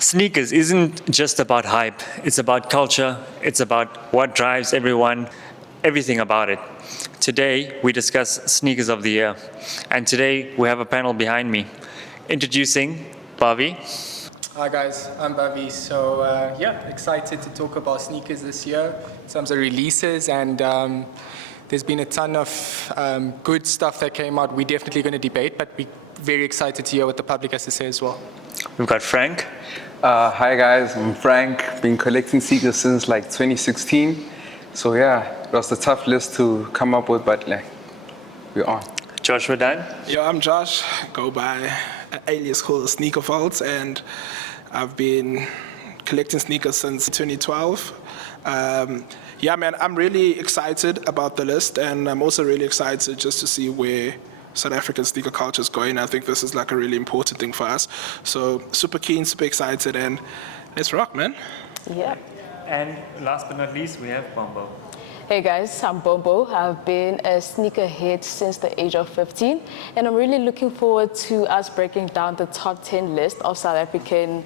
Sneakers isn't just about hype, it's about culture, it's about what drives everyone, everything about it. Today, we discuss sneakers of the year. And today, we have a panel behind me. Introducing Bhavi. Hi guys, I'm Bhavi. So excited to talk about sneakers this year in terms of releases, and there's been a ton of good stuff that came out. We're definitely going to debate, but we're very excited to hear what the public has to say as well. We've got Frank. Hi guys, I'm Frank. Been collecting sneakers since like 2016. So yeah, it was a tough list to come up with, but we're on. Joshua Dunn. Yo, I'm Josh. Go by an alias called Sneaker Vault, and I've been collecting sneakers since 2012. Yeah, man, I'm really excited about the list, and I'm also really excited just to see where South African sneaker culture is going. I think this is like a really important thing for us. So super keen, super excited, and let's rock, man. Yeah. And last but not least, we have Bombo. Hey guys, I'm Bombo. I've been a sneakerhead since the age of 15, and I'm really looking forward to us breaking down the top 10 list of South African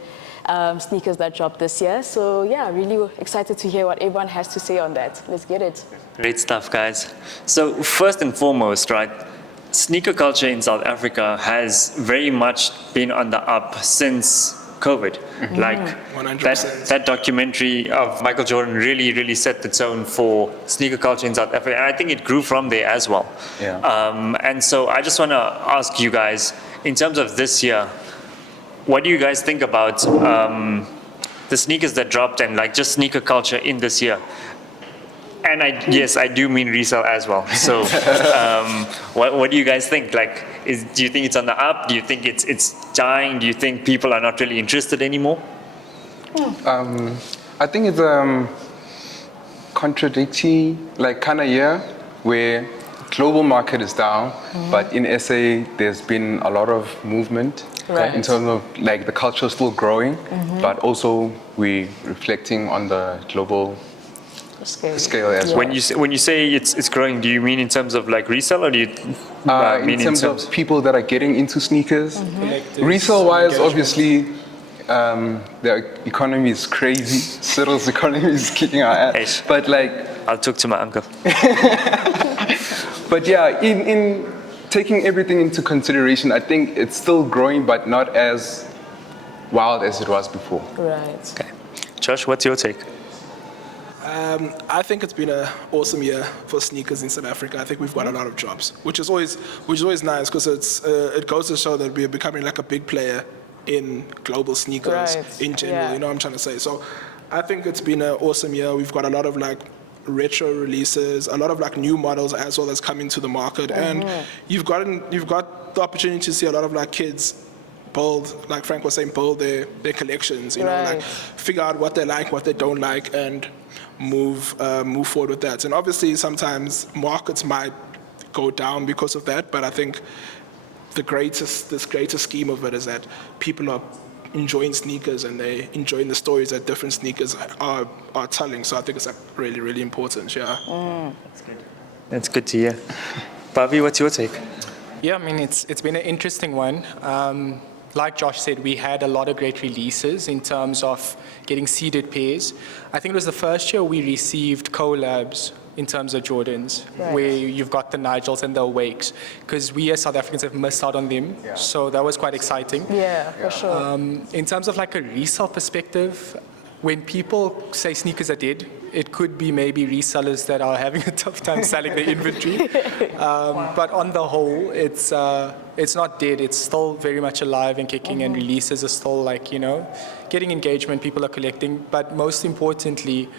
sneakers that dropped this year. So yeah, really excited to hear what everyone has to say on that. Let's get it. Great stuff, guys. So first and foremost, right, sneaker culture in South Africa has very much been on the up since COVID. Mm-hmm. Like 100%. that documentary of Michael Jordan really set the tone for sneaker culture in South Africa, and I think it grew from there as well. Yeah. And so I just want to ask you guys, in terms of this year, what do you guys think about the sneakers that dropped and like just sneaker culture in this year? And yes, I do mean resale as well. So, what do you guys think? Like, do you think it's on the up? Do you think it's dying? Do you think people are not really interested anymore? I think it's contradictory, like kind of year where global market is down, but in SA there's been a lot of movement. Right. In terms of like the culture is still growing, but also we're reflecting on the global scale as well. When you say it's growing, do you mean in terms of like resale, or do you mean in terms of people that are getting into sneakers? Resale wise, obviously, the economy is crazy. Cyril's economy is kicking our ass. But like, I'll talk to my uncle. But yeah, in taking everything into consideration, I think it's still growing, but not as wild as it was before. Right. Okay, Josh, what's your take? I think it's been an awesome year for sneakers in South Africa. I think we've got a lot of drops, which is always nice, because it goes to show that we're becoming like a big player in global sneakers in general. Yeah. You know what I'm trying to say? So I think it's been an awesome year. We've got a lot of like retro releases, a lot of like new models as well as coming to the market, and you've got the opportunity to see a lot of like kids build, like Frank was saying, build their collections. You know, like figure out what they like, what they don't like, and move forward with that. And obviously sometimes markets might go down because of that, but I think this greater scheme of it is that people are enjoying sneakers and they enjoying the stories that different sneakers are telling. So I think it's like really important. Yeah. That's good. That's good to hear. Bhavi, what's your take? Yeah, I mean, it's been an interesting one. Like Josh said, we had a lot of great releases in terms of getting seeded pairs. I think it was the first year we received collabs in terms of Jordans, where you've got the Nigels and the Awakes, because we as South Africans have missed out on them. Yeah. So that was quite exciting. Yeah, for sure. In terms of like a resale perspective, when people say sneakers are dead, it could be maybe resellers that are having a tough time selling their inventory. But on the whole, it's not dead. It's still very much alive and kicking, and releases are still like, you know, getting engagement, people are collecting. But most importantly,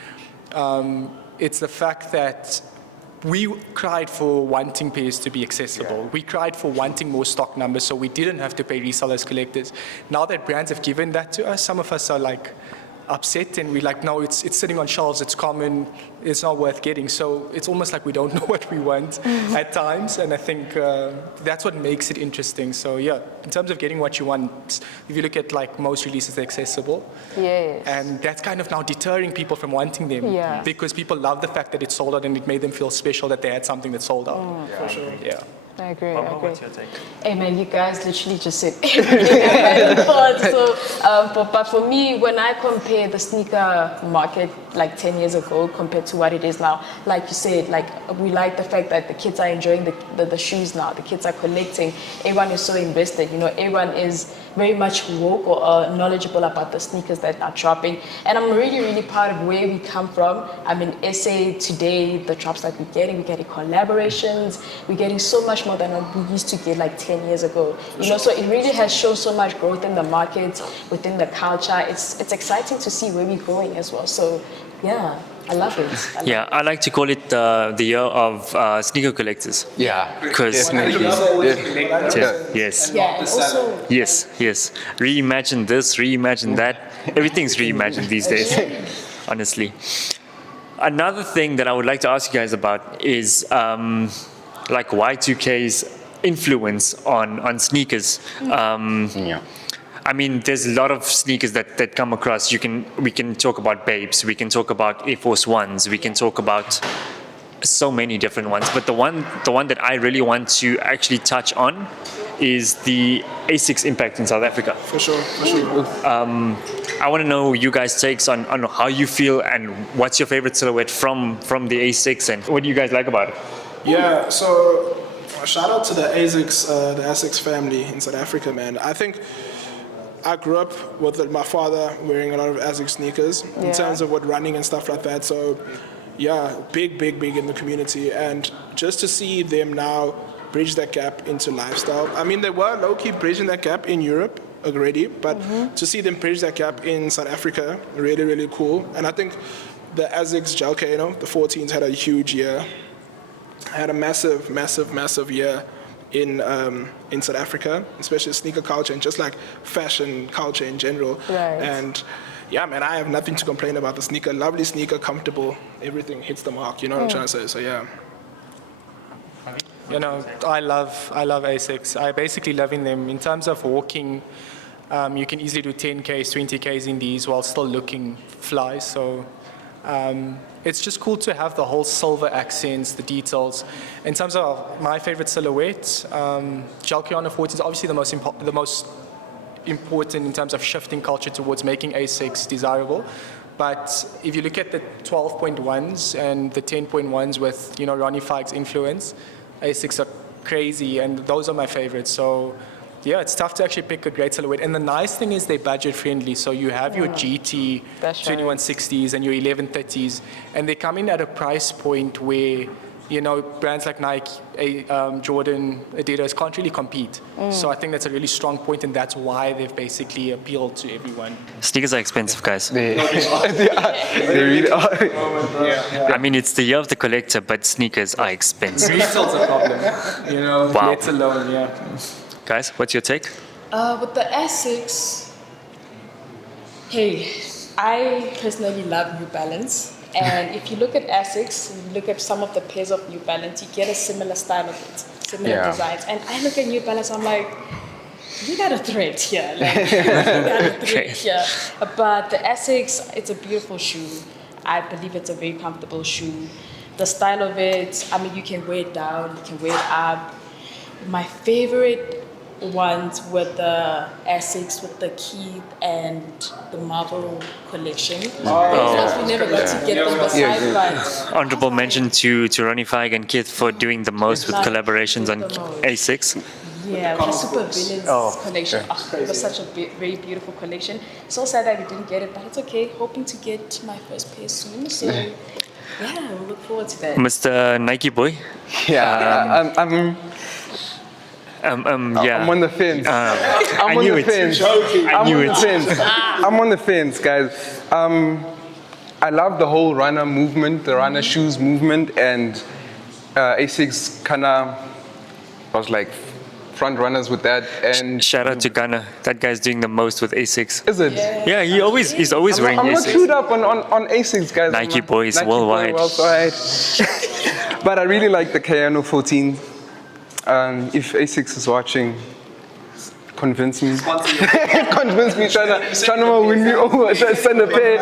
it's the fact that we cried for wanting pairs to be accessible. Yeah. We cried for wanting more stock numbers so we didn't have to pay resellers, collectors. Now that brands have given that to us, some of us are like upset, and we're like, no, it's sitting on shelves, it's common, it's not worth getting. So it's almost like we don't know what we want at times, and I think that's what makes it interesting. So yeah, in terms of getting what you want, if you look at like most releases, they're accessible. Yes. And that's kind of now deterring people from wanting them, because people love the fact that it sold out and it made them feel special that they had something that sold out. For sure. Yeah. I agree. What's your take? Hey man, you guys literally just said everything I thought. So But for me, when I compare the sneaker market like 10 years ago compared to what it is now, like you said, like we like the fact that the kids are enjoying the shoes now. The kids are collecting. Everyone is so invested. You know, everyone is very much woke or knowledgeable about the sneakers that are dropping. And I'm really, really proud of where we come from. I mean, SA today, the drops that we're getting collaborations. We're getting so much more than what we used to get like 10 years ago. You know, so it really has shown so much growth in the market, within the culture. It's exciting to see where we're going as well. So, yeah. I love it. I like to call it the year of sneaker collectors. Yeah, Because definitely. yes, Yeah, and also, yes, reimagine this, reimagine that. Everything's reimagined these days, honestly. Another thing that I would like to ask you guys about is like Y2K's influence on sneakers. I mean, there's a lot of sneakers that come across. We can talk about Babes, we can talk about Air Force Ones, we can talk about so many different ones. But the one that I really want to actually touch on is the Asics impact in South Africa. For sure. I want to know you guys' takes on how you feel and what's your favorite silhouette from the Asics and what do you guys like about it? Yeah, so shout out to the Asics family in South Africa, man. I think I grew up with my father wearing a lot of Asics sneakers in terms of what running and stuff like that. So yeah, big in the community. And just to see them now bridge that gap into lifestyle. I mean, they were low-key bridging that gap in Europe already, but to see them bridge that gap in South Africa, really, really cool. And I think the Asics Jalcano, the 14s, had a huge year. Had a massive year in South Africa, especially sneaker culture and just like fashion culture in general. Right. And yeah, man, I have nothing to complain about the sneaker. Lovely sneaker, comfortable, everything hits the mark. You know what I'm trying to say? So yeah. You know, I love Asics. I basically love in them in terms of walking. You can easily do 10Ks, 20Ks in these while still looking fly. So it's just cool to have the whole silver accents, the details. In terms of my favorite silhouette, Jalcano 14 is obviously the most important in terms of shifting culture towards making Asics desirable. But if you look at the 12.1s and the 10.1s with, you know, Ronnie Fike's influence, Asics are crazy, and those are my favorites. So yeah, it's tough to actually pick a great silhouette. And the nice thing is they're budget friendly. So you have your GT 2160s and your 1130s, and they come in at a price point where, you know, brands like Nike, Jordan, Adidas can't really compete. So I think that's a really strong point, and that's why they've basically appealed to everyone. Sneakers are expensive, guys. They really are. I mean, it's the year of the collector, but sneakers are expensive. Retail's a problem, you know, Wow. let alone, Guys, what's your take? with the Asics, hey, I personally love New Balance. And if you look at Asics, you look at some of the pairs of New Balance, you get a similar style of it, similar designs. And I look at New Balance, I'm like, you got a thread here. Like, you got a thread here. But the Asics, it's a beautiful shoe. I believe it's a very comfortable shoe. The style of it, I mean, you can wear it down, you can wear it up. My favorite ones were the Asics with the Keith and the Marvel collection. Because we never got to get them beside, but Honorable mention to Ronnie Fike and Keith for doing the most with collaborations on Asics. yeah, the Super Villains collection. It was such a very beautiful collection. So sad that we didn't get it, but it's okay. Hoping to get my first pair soon. So yeah, we'll look forward to that. Mr. Nike boy? Yeah, Yeah. I'm on the fence. I knew it. I knew it. I'm on the fence, guys. I love the whole runner movement, the runner shoes movement, and Asics kind of was like front runners with that. And Shout out to Gunner. That guy's doing the most with Asics. is it? Yeah, he's always wearing I'm not Asics. queued up on Asics, guys. Nike boys worldwide. But I really like the Kayano 14. If Asics is watching, convince me. Convince me, trying to win me over. Send a pair.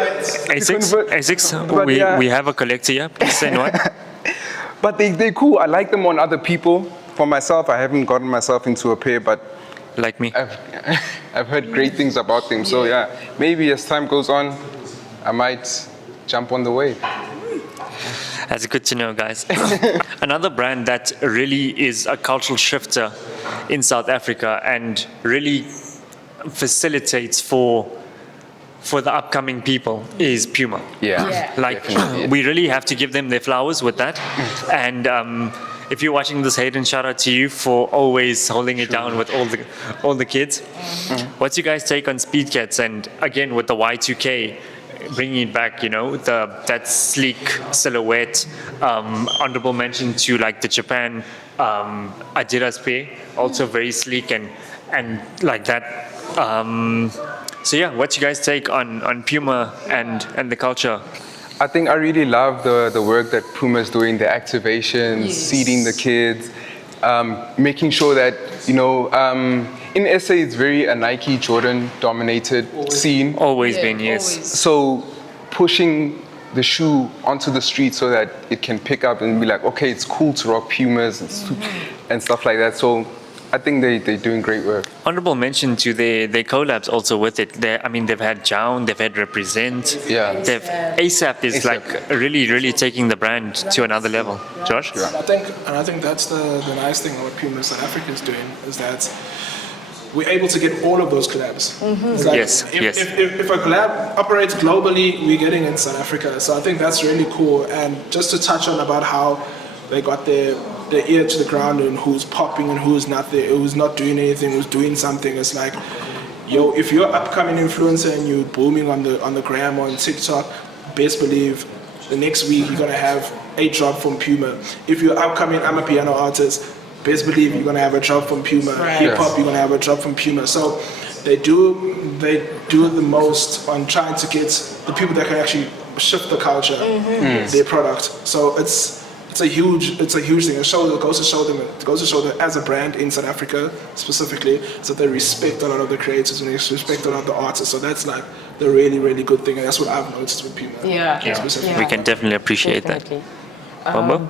Asics, But yeah. we have a collector here. Please send one. But they're cool. I like them on other people. For myself, I haven't gotten myself into a pair, but Like me. I've heard great things about them. So yeah, maybe as time goes on, I might jump on the wave. That's good to know, guys. Another brand that really is a cultural shifter in South Africa and really facilitates for the upcoming people is Puma. Yeah. Like, Definitely. we really have to give them their flowers with that. And if you're watching this, Hayden, shout out to you for always holding it down with all the kids. What's your guys' take on Speed Cats? And again, with the Y2K, bringing it back, you know, that sleek silhouette. Honorable mention to like the Japan Adidas pair, also very sleek and like that. So yeah, what's your guys' take on Puma and the culture? I think I really love the work that Puma's doing, the activations, seeding the kids, making sure that, you know, in SA it's very a Nike Jordan dominated scene. Always been, yes. So pushing the shoe onto the street so that it can pick up and be like, okay, it's cool to rock Pumas and stuff like that. So I think they're doing great work. Honorable mention to their collabs also with it. They've had Jown, they've had Represent. Yeah. ASAP is ASAP. like really taking the brand to another level. Josh? I think that's the nice thing about Puma South Africa is doing, is that we're able to get all of those collabs. It's like Yes, yes. If a collab operates globally, we're getting in South Africa. So I think that's really cool. And just to touch on about how they got their ear to the ground and who's popping and who's not there, who's not doing anything, who's doing something. It's like, yo, if you're upcoming influencer and you're booming on the gram or on TikTok, best believe the next week you're gonna have a drop from Puma. If you're upcoming, I'm a piano artist, best believe you're gonna have a drop from Puma. Hip hop, you're gonna have a drop from Puma. So they do the most on trying to get the people that can actually shift the culture, their product. So it's a huge thing. It goes to show them as a brand in South Africa specifically, so they respect a lot of the creators and they respect a lot of the artists. So that's like the really good thing, and that's what I've noticed with Puma. Specifically. We can definitely appreciate Definitely. that. Bombo?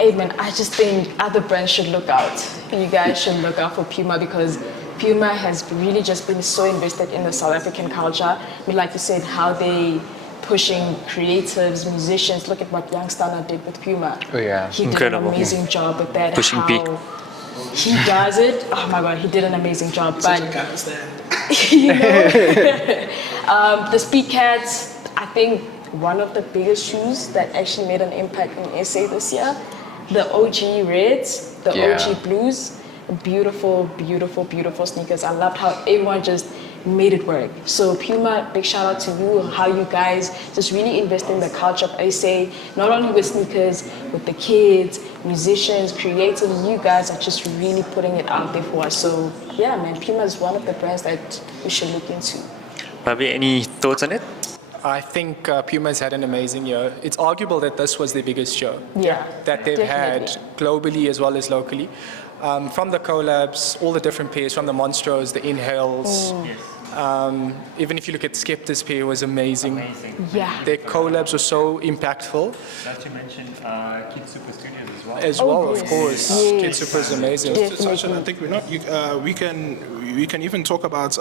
Amen. I just think other brands should look out. You guys should look out for Puma because Puma has really just been so invested in the South African culture. We like you said, how they pushing creatives, musicians. Look at what Young Stunner did with Puma. Oh yeah. He Incredible. did an amazing job with that. Pushing how peak. He does it. Oh my God, he did an amazing job. Such But a kind of stand. you know, the Speed Cats, I think one of the biggest shoes that actually made an impact in SA this year. The OG reds, the OG blues, beautiful sneakers. I loved how everyone just made it work. So Puma, big shout out to you, how you guys just really invest in the culture of SA, not only with sneakers, with the kids, musicians, creators. You guys are just really putting it out there for us. So yeah, man, Puma is one of the brands that we should look into. Bobby, any thoughts on it? I think Puma's had an amazing year. It's arguable that this was their biggest show Yeah, that they've had globally as well as locally. From the collabs, all the different pairs, from the Monstros, the Inhales. Even if you look at Skepta's pair, was amazing. Yeah. Their collabs were so impactful. Not to mention Kid Super Studios as well. As well, yes. of course. Yes. Kid Super is amazing. Yes. To touch on, I think we can even talk about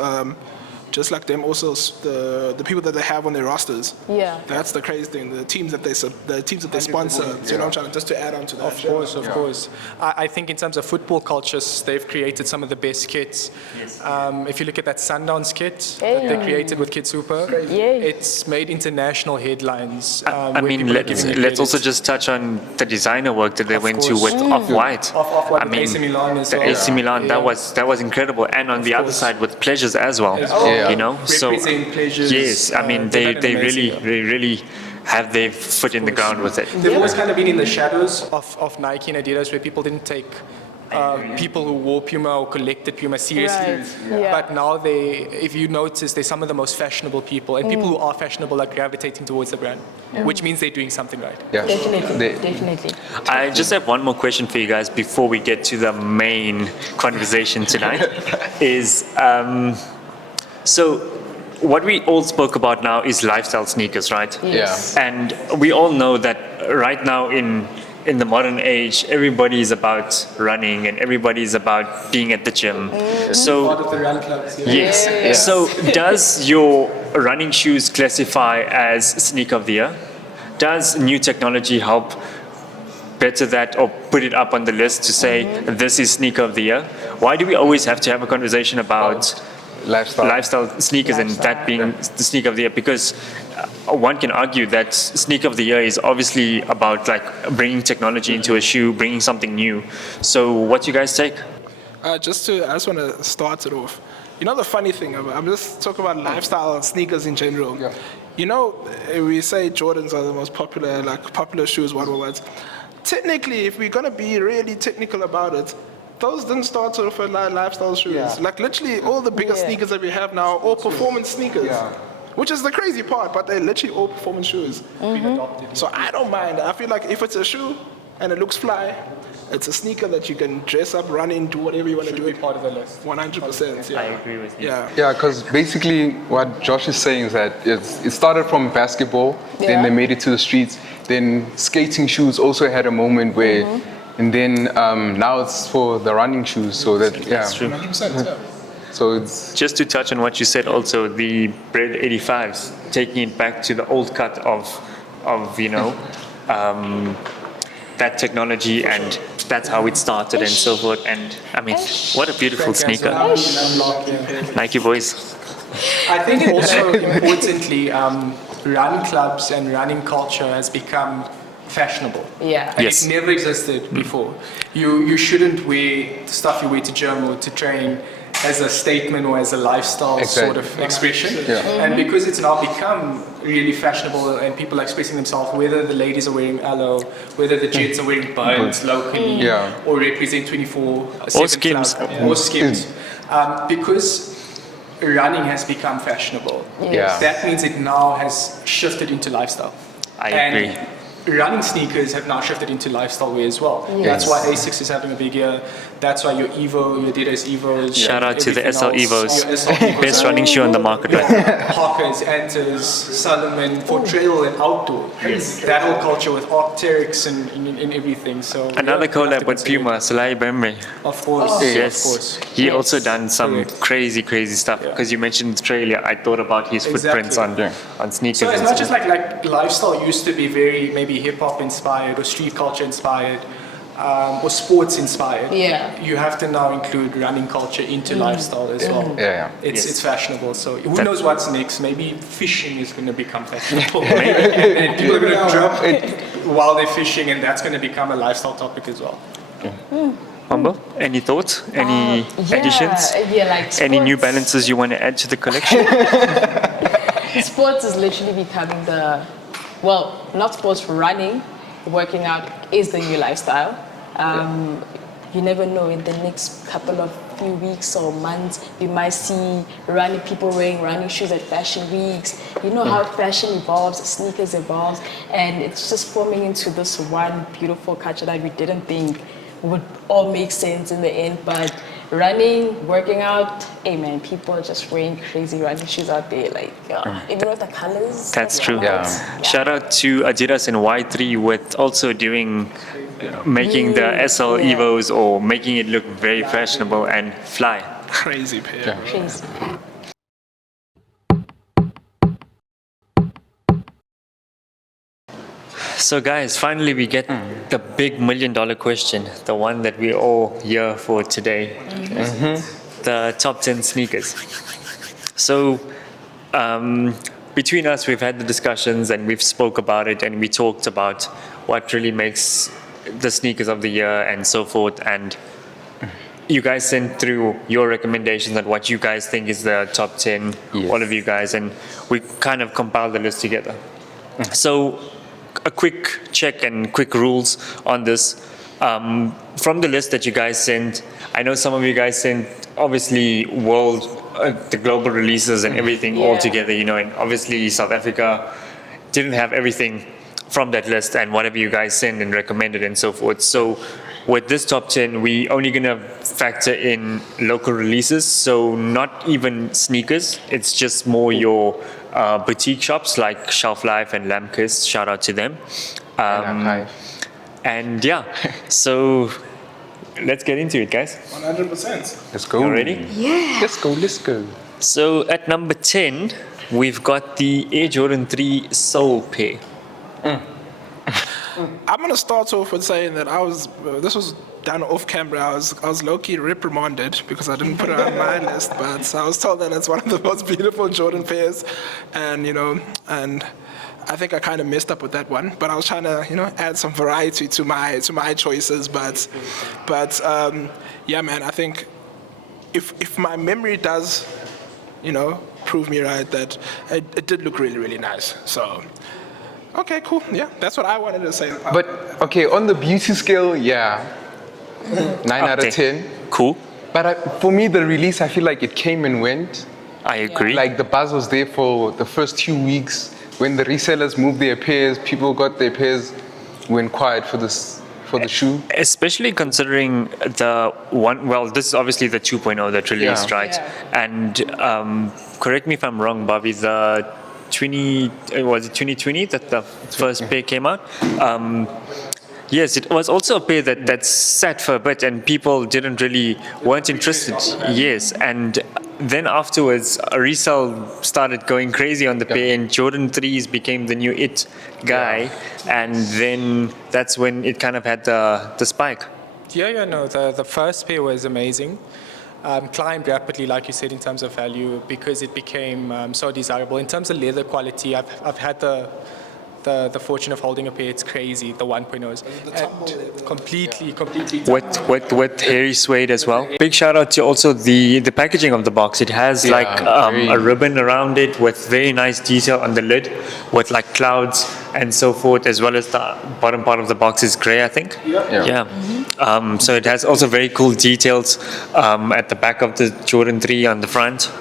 just like them also the people that they have on their rosters. Yeah. That's the crazy thing. The teams that they sponsor. You know what I'm trying to, just to add on to that. Of course. I think in terms of football cultures, they've created some of the best kits. If you look at that Sundowns kit that they created with Kid Super, it's made international headlines. I mean, let's also just touch on the designer work that they went to with Off-White. Off-White I with mean, AC Milan as the well. AC Milan, Yeah. that was incredible. And on the other side with Pleasures as well. You know, so Represent Pleasures, yes, I mean they've they had an amazing really have their foot in the ground with it. They've always kind of been in the shadows of Nike and Adidas, where people didn't take people who wore Puma or collected Puma seriously. Right, yeah. But now if you notice, they're some of the most fashionable people, and people who are fashionable are gravitating towards the brand, which means they're doing something right. Yeah. Definitely. I just have one more question for you guys before we get to the main conversation tonight. Is so what we all spoke about now is lifestyle sneakers, right? Yes. And we all know that right now in in the modern age, everybody is about running and everybody is about being at the gym. So, Part of the run clubs. Yeah. yes. Yes. So, does your running shoes classify as sneaker of the year? Does new technology help better that or put it up on the list to say this is sneaker of the year? Why do we always have to have a conversation about lifestyle sneakers and that being the sneaker of the year? Because one can argue that sneaker of the year is obviously about like bringing technology into a shoe, bringing something new. So what do you guys take? I just want to start it off. You know the funny thing, I'm just talking about lifestyle sneakers in general. Yeah. You know, we say Jordans are the most popular shoes, what. Technically, if we're going to be really technical about it, those didn't start off as lifestyle shoes. Yeah. Like literally all the bigger sneakers that we have now are all performance sneakers. Yeah. Which is the crazy part, but they're literally all performance shoes. So I don't mind. I feel like if it's a shoe and it looks fly, it's a sneaker that you can dress up, run in, do whatever you want to do. Be part of the list. 100%. Yeah. I agree with you. Yeah. Yeah, because basically what Josh is saying is that it started from basketball, then Yeah. they made it to the streets, then skating shoes also had a moment where, and then now it's for the running shoes. So that That's true. 100%. Yeah. So it's Just to touch on what you said also, the Bread 85s, taking it back to the old cut of that technology, and that's how it started and so forth. And I mean, what a beautiful sneaker. Nike boys. I think also importantly, run clubs and running culture has become fashionable. Yeah. And Yes. it never existed before. You shouldn't wear the stuff you wear to gym or to train as a statement or as a lifestyle sort of expression. Yeah. And because it's now become really fashionable and people are expressing themselves, whether the ladies are wearing aloe, whether the jets are wearing buns locally, Yeah. or represent 24 Or Skims. or skims. Because running has become fashionable. Yeah. That means it now has shifted into lifestyle. I And agree. running sneakers have now shifted into lifestyle wear as well. That's why Asics is having a big year. That's why your Evo, your Adidas Evos. Shout out to the everything SL else, Evos. your SL Evos Best are- running shoe on the market right now. Parkers, Antas, Salomon for trail and outdoor. That whole culture with Arc'teryx and everything. So Another yeah, you have collab to with consider Puma, Salai Bemre. it. Of course. Yes, Of course. he also done some Correct. crazy stuff. Because you mentioned Australia, I thought about his footprints Exactly. on sneakers. So as and much stuff. as like lifestyle used to be very maybe hip hop inspired or street culture inspired or sports inspired, Yeah. you have to now include running culture into lifestyle as well. yeah. It's fashionable. So who That- knows what's next? Maybe fishing is going to become fashionable. And people are going to jump while they're fishing, and that's going to become a lifestyle topic as well. Mambo, any thoughts? Any additions? Yeah, like Any New sports- Balances you want to add to the collection? Sports is literally becoming not sports, running, working out is the new lifestyle. You never know, in the next couple of few weeks or months, you might see people wearing running shoes at fashion weeks. You know how fashion evolves, sneakers evolves, and it's just forming into this one beautiful culture that we didn't think would all make sense in the end. But running, working out, hey man, people are just wearing crazy running shoes out there, like even with the colors. That's that true. come out. Shout out to Adidas and Y3 with also making the SL Evos or making it look very fashionable and fly. Crazy pair. Crazy. So guys, finally we get the big $1 million question, the one that we're all here for today. The top 10 sneakers. So between us, we've had the discussions and we've spoke about it and we talked about what really makes the sneakers of the year and so forth. And you guys sent through your recommendations and what you guys think is the top 10, all of you guys, and we kind of compiled the list together. So a quick check and quick rules on this. From the list that you guys sent, I know some of you guys sent obviously the global releases and everything all together, and obviously South Africa didn't have everything from that list and whatever you guys sent and recommended and so forth. So with this top 10, we only gonna factor in local releases, so not even sneakers. It's just more your boutique shops like Shelf Life and Lampkiss. Shout out to them. And yeah, so let's get into it, guys. 100%. Let's go. You ready? Yeah. Let's go. So at number 10, we've got the Air Jordan 3 Soul pair. I'm gonna start off with saying that this was done off camera. I was low-key reprimanded because I didn't put it on my list, but I was told that it's one of the most beautiful Jordan pairs, and and I think I kind of messed up with that one. But I was trying to add some variety to my choices, but yeah, man, I think if my memory does prove me right, that it did look really, really nice. So. Okay, cool. Yeah, that's what I wanted to say. But okay, on the beauty scale, yeah, 9 out Okay. of 10. Cool. But for me, the release, I feel like it came and went. I agree. Like the buzz was there for the first 2 weeks. When the resellers moved their pairs, people got their pairs, went quiet for the shoe. Especially considering the one, well, this is obviously the 2.0 that released, Yeah. right? And correct me if I'm wrong, Bobby, was it 2020 that the first pair came out? Yes, it was also a pair that sat for a bit and people weren't interested. Yes, and then afterwards, a resale started going crazy on the pair, and Jordan 3s became the new it guy, and then that's when it kind of had the spike. No, the first pair was amazing. Climbed rapidly, like you said, in terms of value because it became so desirable. In terms of leather quality, I've had the fortune of holding a pair. It's crazy, the 1.0s. And completely. With hairy suede as well. Big shout out to also the packaging of the box. It has a ribbon around it with very nice detail on the lid with like clouds and so forth, as well as the bottom part of the box is gray, I think. Yeah. So it has also very cool details at the back of the Jordan 3 on the front.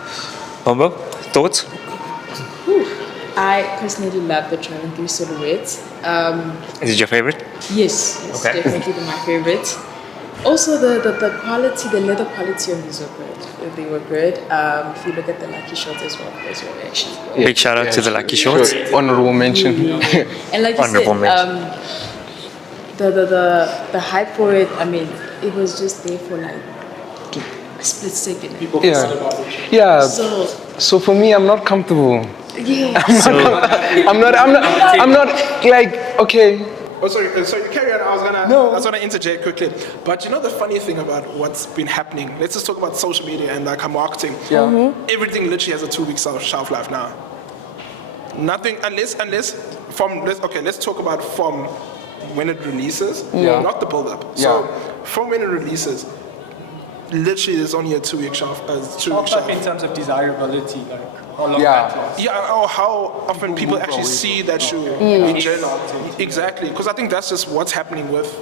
Bombo, thoughts? I personally love the Jordan 3 silhouette. Is it your favorite? Yes, Okay. definitely my favorite. Also, the quality, the leather quality on these were good. They were good. If you look at the Lucky shorts as well, those were actually good. Big shout out to the Lucky Shorts. Sure. Honorable mention. And like you Honorable said, the hype for it, I mean, it was just there for like a split second. Yeah. So, So for me, I'm not comfortable. yeah. I'm not like, okay. Oh, sorry, carry on. I was gonna interject quickly. But the funny thing about what's been happening, let's just talk about social media and like our marketing. Yeah. Everything literally has a 2-week shelf life now. Nothing, unless let's talk about from when it releases, not the build-up. So from when it releases, literally there's only a 2-week shelf. In terms of desirability, like how long that lasts. Yeah, or how often people actually see that shoe in general. Exactly, because I think that's just what's happening with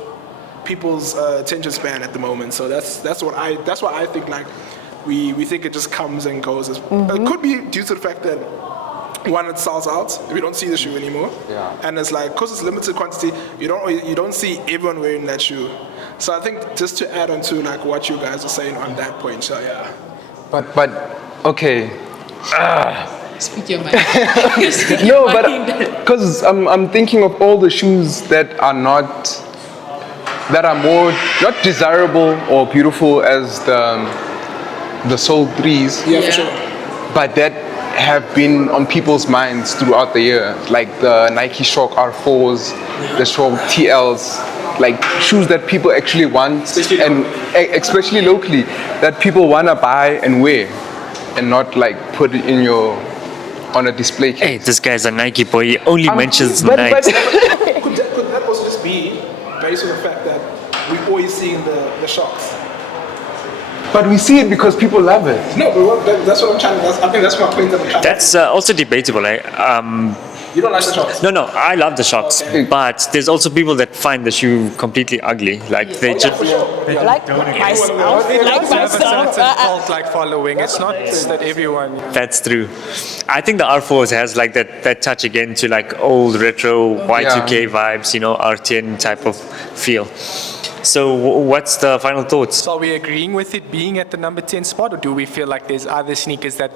people's attention span at the moment. So that's why I think like we think it just comes and goes. It could be due to the fact that one, it sells out. We don't see the shoe anymore. Yeah. And it's like, because it's limited quantity, you don't see everyone wearing that shoe. So I think just to add on to like what you guys are saying on that point. So yeah. But okay. Speak your mind. No, but because I'm thinking of all the shoes that are more not desirable or beautiful as the Soul 3s. Yeah, for sure. But that have been on people's minds throughout the year, like the Nike Shock R4s, the Shock TLs, like shoes that people actually want, especially locally, that people wanna buy and wear, and not like put it on a display case. Hey, this guy's a Nike boy. He only mentions but- Nike. Could that also just be based on the fact that we're always seeing the shocks? But we see it because people love it. No, but that's what I'm trying to. I think that's my point that I'm trying. That's also debatable. You don't like the shocks? No, I love the shocks, but there's also people that find the shoe completely ugly. Like they just. Like myself. It's a cult like following. It's not that everyone. That's true. I think the R4s has like that touch again to like old retro Y2K vibes, R10 type of feel. So what's the final thoughts? So are we agreeing with it being at the number 10 spot, or do we feel like there's other sneakers that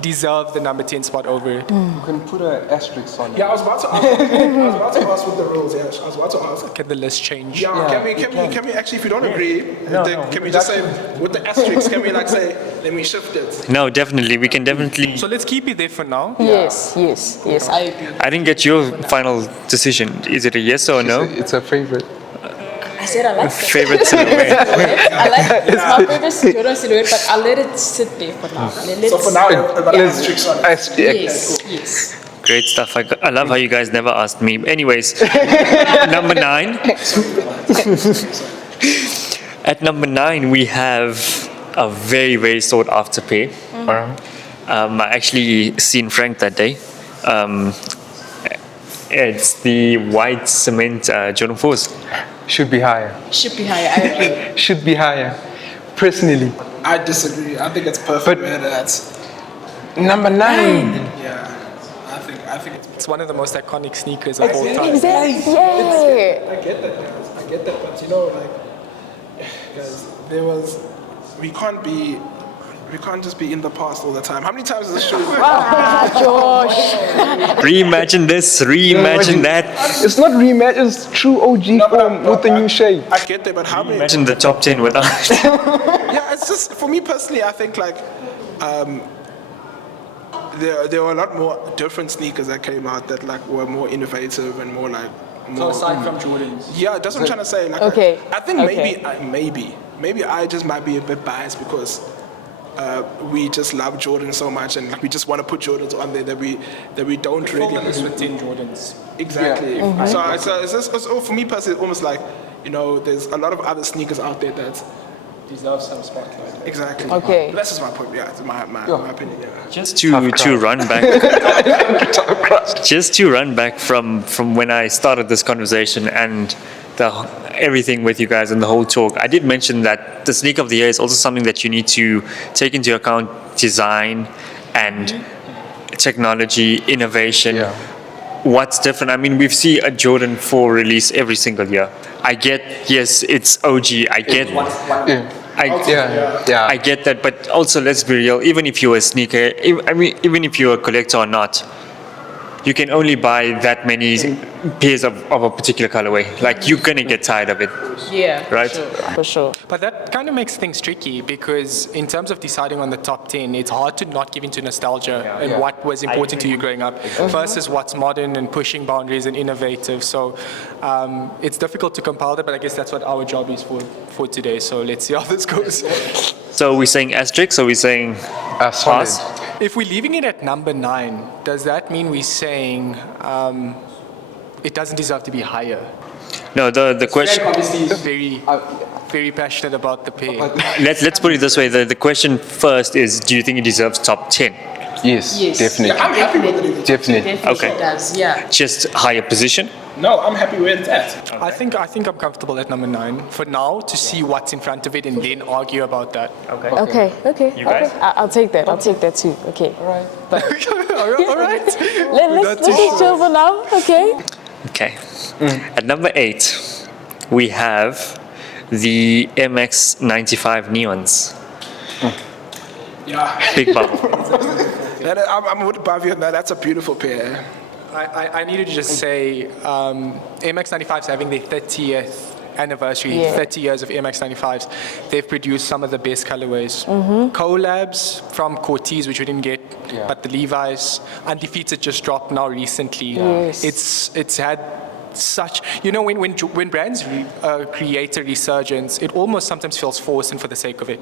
deserve the number 10 spot over it. You can put an asterisk on it. Yeah, I was about to ask. I was about to ask with the rules. Yeah, I was about to ask. Can the list change? Yeah, can we actually, if you don't agree, then can we just say with the asterisks? Can we like say, let me shift it? No, definitely. We can definitely. So let's keep it there for now. Yes, I agree. I didn't get your final decision. Is it a yes or no? It's a favorite. I said I like it. Favorite silhouette. I like it's my favorite Jordan silhouette, but I'll let it sit there for now. So for now, the asterisks on it. Yes. Great stuff. I love how you guys never asked me. Anyways, number 9. At number 9, we have a very, very sought after pair. I actually seen Frank that day. It's the white cement Jordan 4s. Should be higher. Should be higher, I agree. Should be higher. Personally. I disagree. I think it's perfect. But- where that's Number 9. yeah. I think it's. It's one of the most iconic sneakers of all time. Exactly. Yeah. I get that, guys. I get that, but guys, we can't just be in the past all the time. How many times is this shoe? Ah, Josh. Reimagine this, reimagine that. It's not rematch, it's true OG form with the new shape. I get that, but how many? Imagine the top 10 without. Yeah, it's just for me personally. I think there were a lot more different sneakers that came out that were more innovative and more So more. aside from Jordans. Yeah, that's what I'm trying to say. Okay. I think Okay. maybe I just might be a bit biased because we just love Jordan so much and we just want to put Jordans on there that we don't really. This with 10 Jordans. Exactly. So it's for me personally, almost like there's a lot of other sneakers out there that Deserve some spotlight. exactly. Okay. That's just my point. Yeah, it's my opinion. Yeah. Just to run back. Just to run back from when I started this conversation and everything with you guys and the whole talk, I did mention that the sneaker of the year is also something that you need to take into account design and technology, innovation. Yeah. What's different? I mean, we see a Jordan 4 release every single year. I get, yes, it's OG. I get, I get that, but also let's be real. Even if you're a sneaker, even if you're a collector or not, you can only buy that many pairs of a particular colorway. Like you're gonna get tired of it, Yeah. right? For sure. But that kind of makes things tricky because in terms of deciding on the top 10, it's hard to not give into nostalgia and what was important to you growing up versus what's modern and pushing boundaries and innovative. So it's difficult to compile that, but I guess that's what our job is for today. So let's see how this goes. So we're saying asterisk, or we're saying Solid. pass? If we're leaving it at number 9, does that mean we're saying it doesn't deserve to be higher? No, the question. Obviously, is very passionate about the pair. Let's put it this way. The question first is, do you think it deserves top 10? Yes, Yes. definitely. I'm happy with it. Definitely. Okay. It does. Yeah. Just higher position? No, I'm happy with that. I think I'm comfortable at number 9 for now to see what's in front of it and then argue about that. Okay. You guys? I'll take that. I'll take that too. Okay. All right. Let's just chill for now. Okay. Okay. At number 8, we have the MX95 Neons. Yeah. Big bump. I'm with Bhavya on that. That's a beautiful pair. I needed to just say MX95's having their 30th anniversary, Yeah. 30 years of MX95s. They've produced some of the best colorways. Collabs from Cortez, which we didn't get, but the Levi's. Undefeated just dropped now recently. Yes. It's had such, when brands create a resurgence, it almost sometimes feels forced and for the sake of it.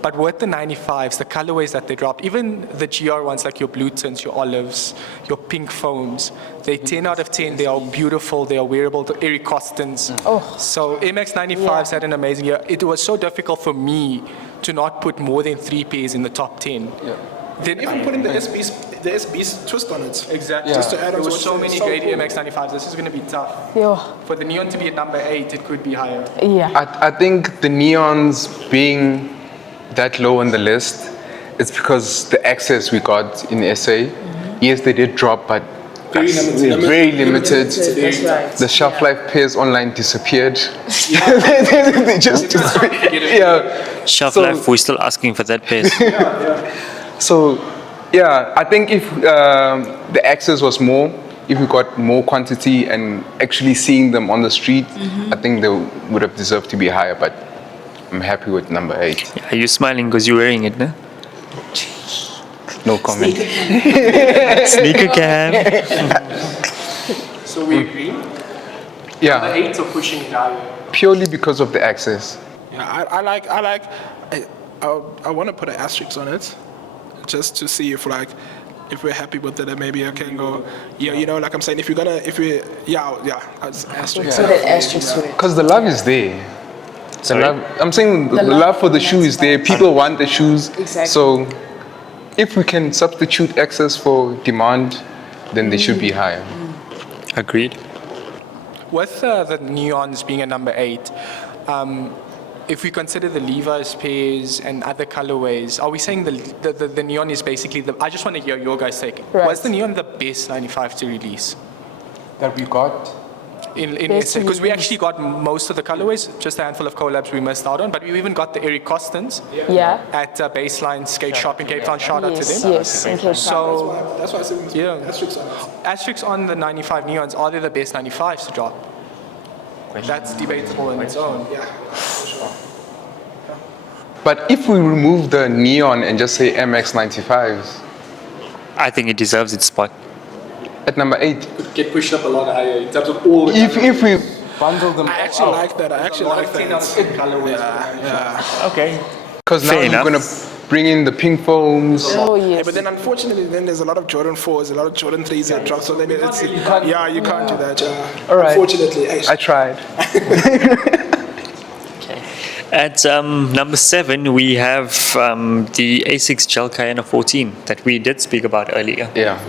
But with the 95s, the colorways that they dropped, even the GR ones like your blue tints, your olives, your pink foams, they're 10 out of 10. They are beautiful. They are wearable. The Eric Costins. So MX95s had an amazing year. It was so difficult for me to not put more than 3 pairs in the top 10. Then Even putting the SB's twist on it. Exactly. Just to add on There to was what so you many said, great so cool. MX95s. This is going to be tough. Yeah. For the Neon to be at number 8, it could be higher. Yeah. I think the Neons being that low on the list is because the access we got in SA, yes, they did drop, but Very limited. Very limited. That's right. The shelf life pairs online disappeared. They just disappeared. Yeah. Shelf So- life, we're still asking for that pace. So Yeah, I think if the access was more, if we got more quantity and actually seeing them on the street, I think they would have deserved to be higher, but I'm happy with number 8. Are you smiling because you're wearing it, no? No comment. Sneaker cam. So we agree. Yeah, 8 are pushing it higher. purely because of the access. Yeah, I want to put an asterisk on it, just to see if we're happy with it, and maybe I can go, like I'm saying, asterisk. So that asterisk to it. Because the love is there. I'm saying the love for the shoe is there. People want the shoes. Exactly. So if we can substitute access for demand, then they should be higher. Agreed. With the neons being a number 8, if we consider the Levi's pairs and other colorways, are we saying the neon is basically I just want to hear your guys' take. Right. Was the neon the best 95 to release? That we got? In Best to because we release. actually got most of the colorways, just a handful of collabs we missed out on, but we even got the Eric Costons Yeah. at Baseline Skate Shop in Cape Town. Shout out to Yes, them. yes. In Cape Town. So, That's why I said yeah. asterisks on it. Asterisks on the 95 neons, are they the best 95s to drop? That's debatable in its own. But if we remove the neon and just say MX95s I think it deserves its spot. at number 8, Get pushed up a lot higher in terms of all the if we bundle them, I actually like that. I actually like that. Okay. because now Fair you're enough. gonna bring in the pink foams. Oh, Yeah, yes. but then unfortunately, then there's a lot of Jordan 4s, a lot of Jordan 3s that drop. So then it's you can't do that. Yeah. All right. Unfortunately, I tried. At number 7, we have the Asics Gel Cayenne 14 that we did speak about earlier. Yeah,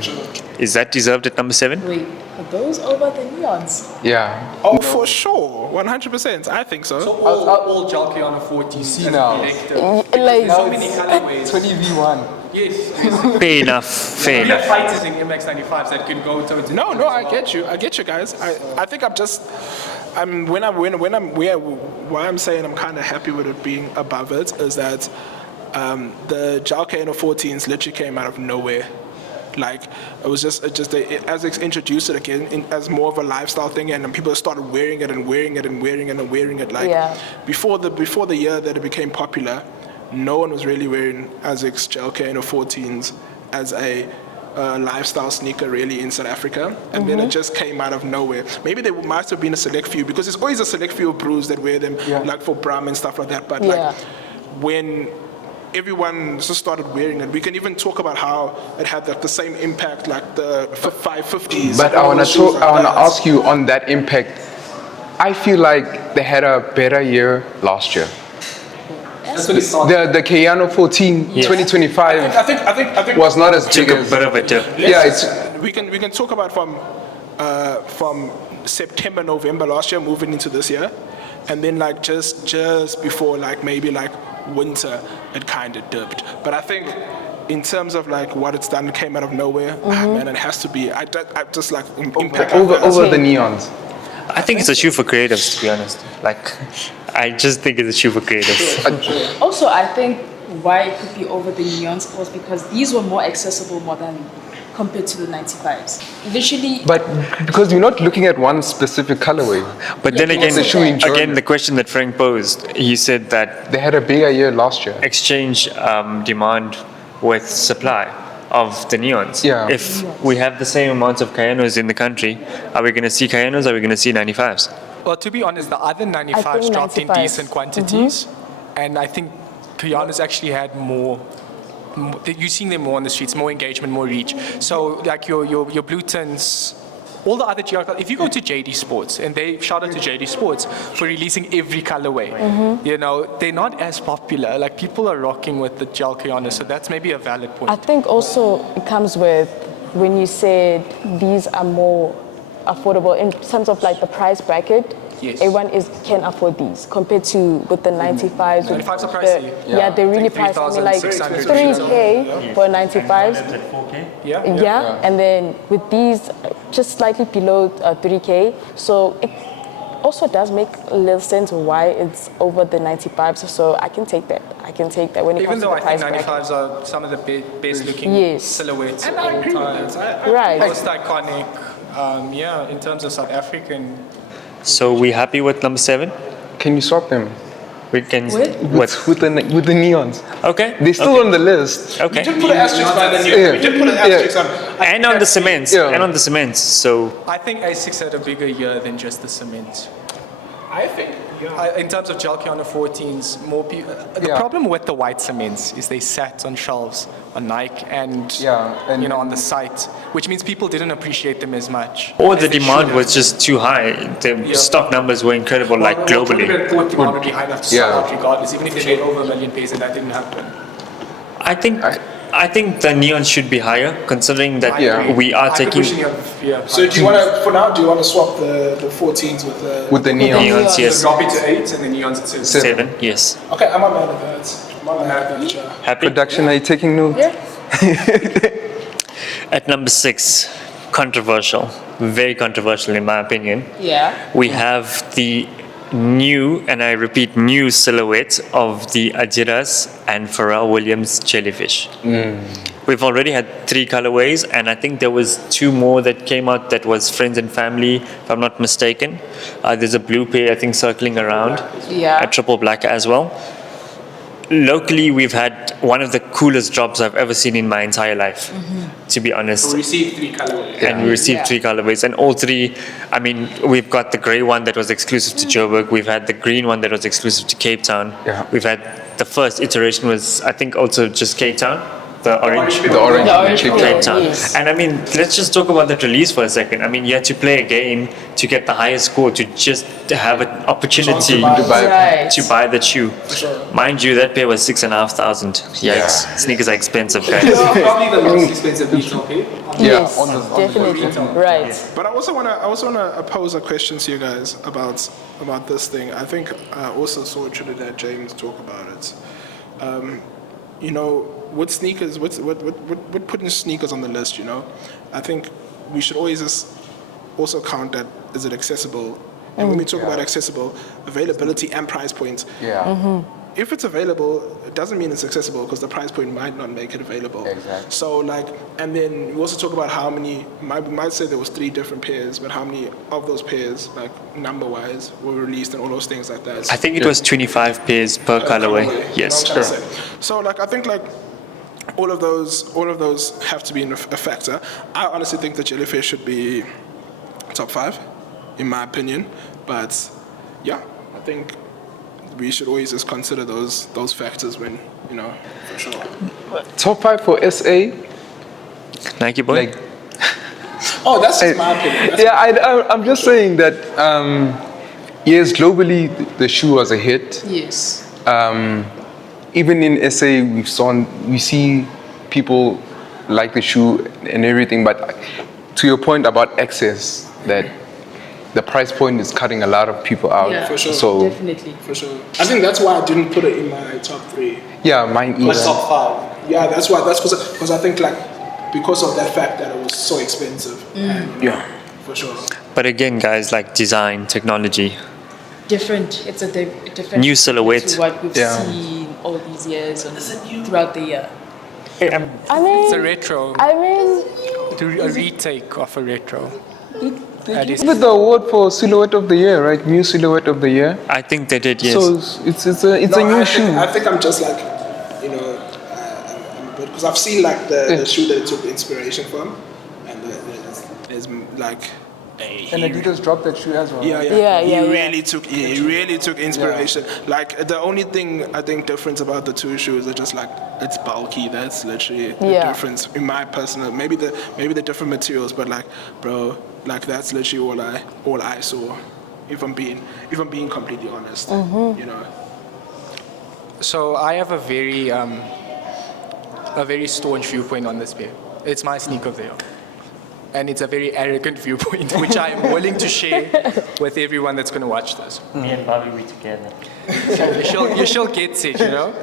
Is that deserved at number 7? Wait, are those over the neons? yeah. Oh, for sure, 100%. I think so. all Jalki on a 40 See now. Like, So many colorways. 20v1. Yes. Fair enough. Fair We have enough. fighters in MX95s that could go toe to No, I get you guys. I think why I'm saying I'm kind of happy with it being above it is that the Jalcano 14s literally came out of nowhere. Like as it's introduced it again as more of a lifestyle thing, and then people started wearing it and wearing it and wearing it and wearing it. Like Yeah. before the year that it became popular, no one was really wearing Asics Jalcano 14s as a lifestyle sneaker really in South Africa, and then it just came out of nowhere. Maybe there must have been a select few, because there's always a select few of brews that wear them, like for Bram and stuff like that. But Yeah. like when everyone just started wearing it, we can even talk about how it had like the same impact like the 550s. But I want to ask you on that impact. I feel like they had a better year last year. The Cayano 14 2025 I think was not as big Took a as. bit of a dip. Yeah, it's we can talk about from September, November last year moving into this year, and then like just before like maybe like winter it kind of dipped. But I think in terms of like what it's done, it came out of nowhere. Man, it has to be. I just like impact over the neons. I think it's a shoe for creatives, to be honest. Like, I just think it's a shoe for creatives. Also, I think why it could be over the neons was because these were more accessible more than compared to the 95s. Literally, But because you're not looking at one specific colorway, But then Yeah, again, the shoe in Jordan. again, the question that Frank posed, he said that they had a bigger year last year. exchange demand with supply of the neons. Yeah. If we have the same amounts of Cayennos in the country, are we going to see Cayennos? Are we going to see 95s? Well, to be honest, the other I 95s think dropped in 95s. decent quantities, and I think Kayana's actually had more. You're seeing them more on the streets, more engagement, more reach. So, like your Blue Tins, all the other GR, if you go to JD Sports, and they shout out to JD Sports for releasing every colorway, you know, they're not as popular. Like people are rocking with the gel Kayana, so that's maybe a valid point. I think also it comes with when you said these are more affordable in terms of like the price bracket. Yes. Everyone can afford these compared to with the 95s. 95s are pricey. Yeah, they're really Like pricey. I mean, like 3,600. 3K for 95s. At 4K? Yeah, and then with these, just slightly below 3K. So also does make a little sense why it's over the 95s. So I can take that. I can take that when it Even comes to though the I think price bracket. 95s are some of the best looking Yes. silhouettes of And I all agree with time. that. I- Right. Most iconic, yeah, in terms of South African. So we happy with number 7? Can you swap them We can. With? What? with the neons? Okay. They're still on the list. Okay. We did put an asterisk by the new. Yeah. We did put an asterisk on. And on the cements. Yeah. And on the cements. So I think Asics had a bigger year than just the cement. I think. Yeah. In terms of Jalkiano 14s, more people. The Yeah. problem with the white cements is they sat on shelves on Nike and, Yeah, and- you know, on the site, which means people didn't appreciate them as much. or as the they demand should was have. just too high. The stock numbers were incredible, like globally. Thought demand would be high enough to sell Yeah. out regardless, even if they made over 1 million pairs, and that didn't happen. I think the neon should be higher, considering that Yeah. we are I'm taking pushing it, yeah. So do you want to, for now, do you want to swap the 14s with the? With the neons. neons. Yes, Drop it to 8 and the neons at 6. 7. Yes. Okay, I'm not mad at that. I'm not mad at that. Yeah. Happy. Production, are you taking notes? At number 6, controversial, very controversial in my opinion. Yeah. We have the new, and I repeat, new silhouette of the Adidas and Pharrell Williams jellyfish. We've already had 3 colorways, and I think there was 2 more that came out that was friends and family, if I'm not mistaken. There's a blue pair, I think, circling around. Yeah. A triple black as well. Locally, we've had one of the coolest drops I've ever seen in my entire life, to be honest. We received 3 colorways. And we received Yeah. 3 colorways, and all 3, I mean, we've got the gray one that was exclusive to Joburg, we've had the green one that was exclusive to Cape Town, Yeah. we've had the first iteration was, I think, also just Cape Town, the orange. The orange. The orange chip. one. Cape Town. Yes. And I mean, let's just talk about that release for a second. I mean, you had to play a game to get the highest score to just have an opportunity To buy- Right. to buy the shoe. Mind you, that pair was 6,500. Yikes! Sneakers are expensive, guys. Probably the most expensive retail pair. Yeah, Yes, on the definitely. Right. But I also wanna pose a question to you guys about this thing. I think I also saw Trinidad James talk about it. You know, with sneakers, with putting sneakers on the list, you know, I think we should always just also count that, is it accessible? And when we talk about accessible, availability and price point. Yeah. If it's available, it doesn't mean it's accessible because the price point might not make it available. Exactly. So like, and then we also talk about how many, we might say there was 3 different pairs, but how many of those pairs, like number-wise, were released and all those things like that. I think it was 25 pairs per colorway. Yes. You know what I'm trying to say? So like, I think like all of those have to be a factor. I honestly think that jellyfish should be top 5, in my opinion. But yeah, I think we should always just consider those factors when, you know, for sure. Top 5 for SA. Nike boy. Like, Oh, that's just my opinion. I'm just saying that, yes, globally the shoe was a hit. Yes. Even in SA, we see people like the shoe and everything, but to your point about access, that the price point is cutting a lot of people out. Yeah. For sure. So Definitely. For sure. I think that's why I didn't put it in my top 3. yeah, mine My either. top 5. Yeah, that's why. That's because I think like because of that fact that it was so expensive. And, Yeah. for sure. But again, guys, like design, technology. Different. It's a different. New silhouette. To what we've Yeah. seen all these years and throughout the year. I It's a mean, retro, I mean, a retake of a retro. That is- With the award for Silhouette of the Year, right? New Silhouette of the Year. I think they did, yes. So it's a new shoe. I think I'm just like, you know, because I've seen like the shoe that it took inspiration from, and there's like. And Adidas dropped that shoe as well. Yeah. Yeah. He really took inspiration. Like the only thing I think difference about the 2 shoes are just like it's bulky. That's literally the Yeah. difference in my personal. Maybe the different materials, but like, bro, like that's literally all I saw. If I'm being completely honest, you know. So I have a very staunch viewpoint on this pair. It's my sneaker of the year. And it's a very arrogant viewpoint, which I am willing to share with everyone that's going to watch this. Me and Bobby, we together. Yashil gets it, you know.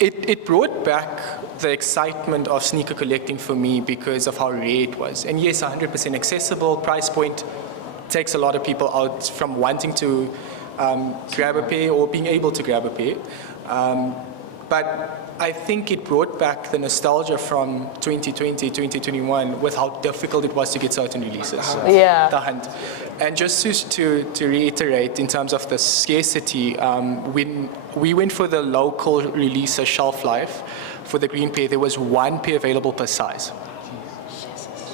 It brought back the excitement of sneaker collecting for me because of how rare it was. And yes, 100% accessible, price point takes a lot of people out from wanting to grab a pair or being able to grab a pair. But I think it brought back the nostalgia from 2020, 2021 with how difficult it was to get certain releases. Yeah. The hunt. And just to reiterate in terms of the scarcity, when we went for the local release shelf life for the green pair, there was one pair available per size.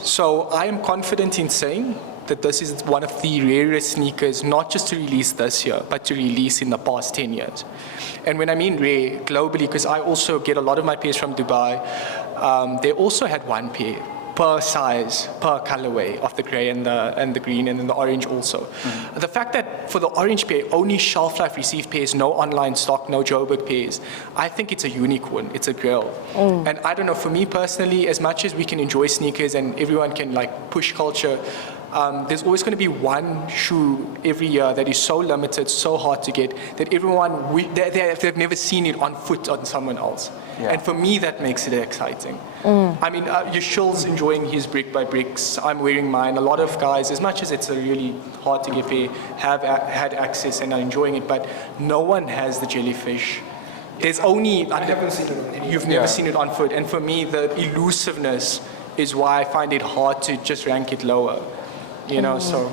So I am confident in saying that this is one of the rarest sneakers, not just to release this year, but to release in the past 10 years. And when I mean rare, globally, because I also get a lot of my pairs from Dubai, they also had one pair per size, per colorway of the gray and the green, and then the orange also. The fact that for the orange pair, only shelf life received pairs, no online stock, no Joburg pairs, I think it's a unique one. It's a grail. And I don't know, for me personally, as much as we can enjoy sneakers and everyone can like push culture, there's always going to be one shoe every year that is so limited, so hard to get, that everyone, they've never seen it on foot on someone else. Yeah. And for me, that makes it exciting. I mean, Yashil's enjoying his brick by bricks. I'm wearing mine. A lot of guys, as much as it's a really hard to get pair, have had access and are enjoying it, but no one has the jellyfish. There's only... I haven't seen it on any. You've never seen it on foot. And for me, the elusiveness is why I find it hard to just rank it lower. You know, so